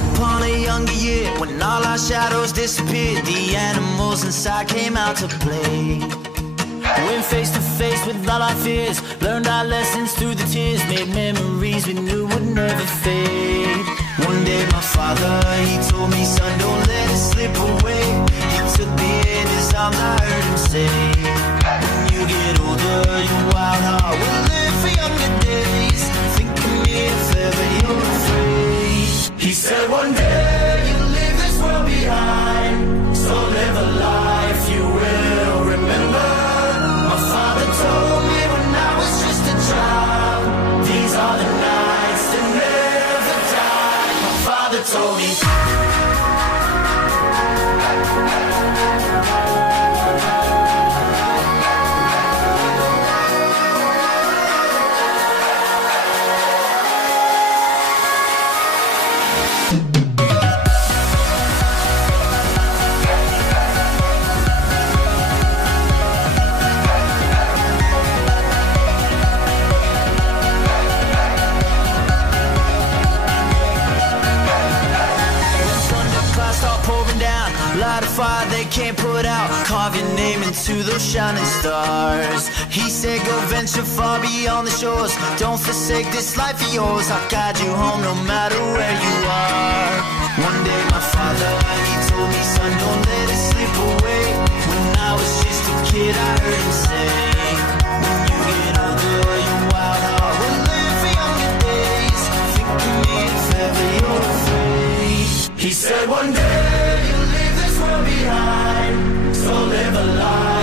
upon a younger year, when all our shadows disappeared, the animals inside came out to play. Went face to face with all our fears, learned our lessons through the tears, made memories we knew would never fade. One day my father, he told me, son, don't let it slip away. He took me in his arms, I heard him say, when you get older, your wild heart will live for younger days. Think of me if ever you're afraid. He said one day you'll leave this world behind, so live a life you will remember. My father told me when I was just a child, these are the nights that never die. My father told me. Light a fire they can't put out, carve your name into those shining stars. He said go venture far beyond the shores, don't forsake this life of yours. I'll guide you home no matter where you are. One day my father, he told me, son, don't let it slip away. When I was just a kid I heard him say, when you get older your wild heart will live for younger days. Think of me if ever you're afraid. He said one day behind, so live a life